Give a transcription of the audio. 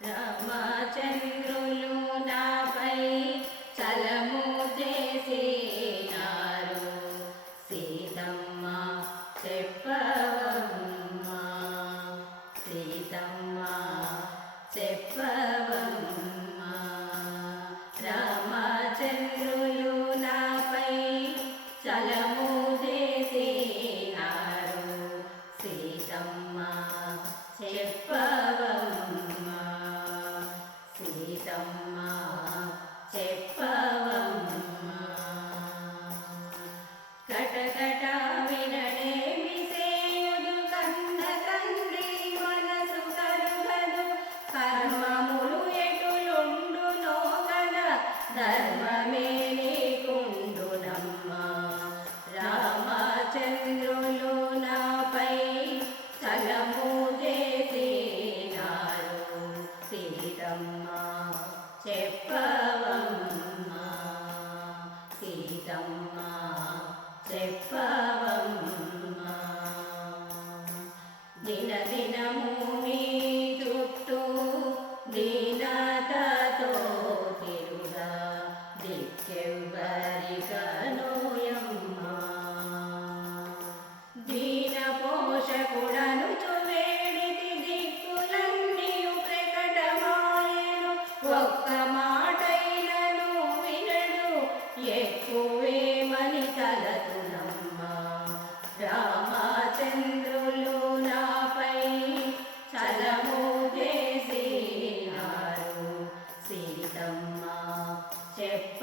రామచంద్రులు సిరితమ్మ చెప్ప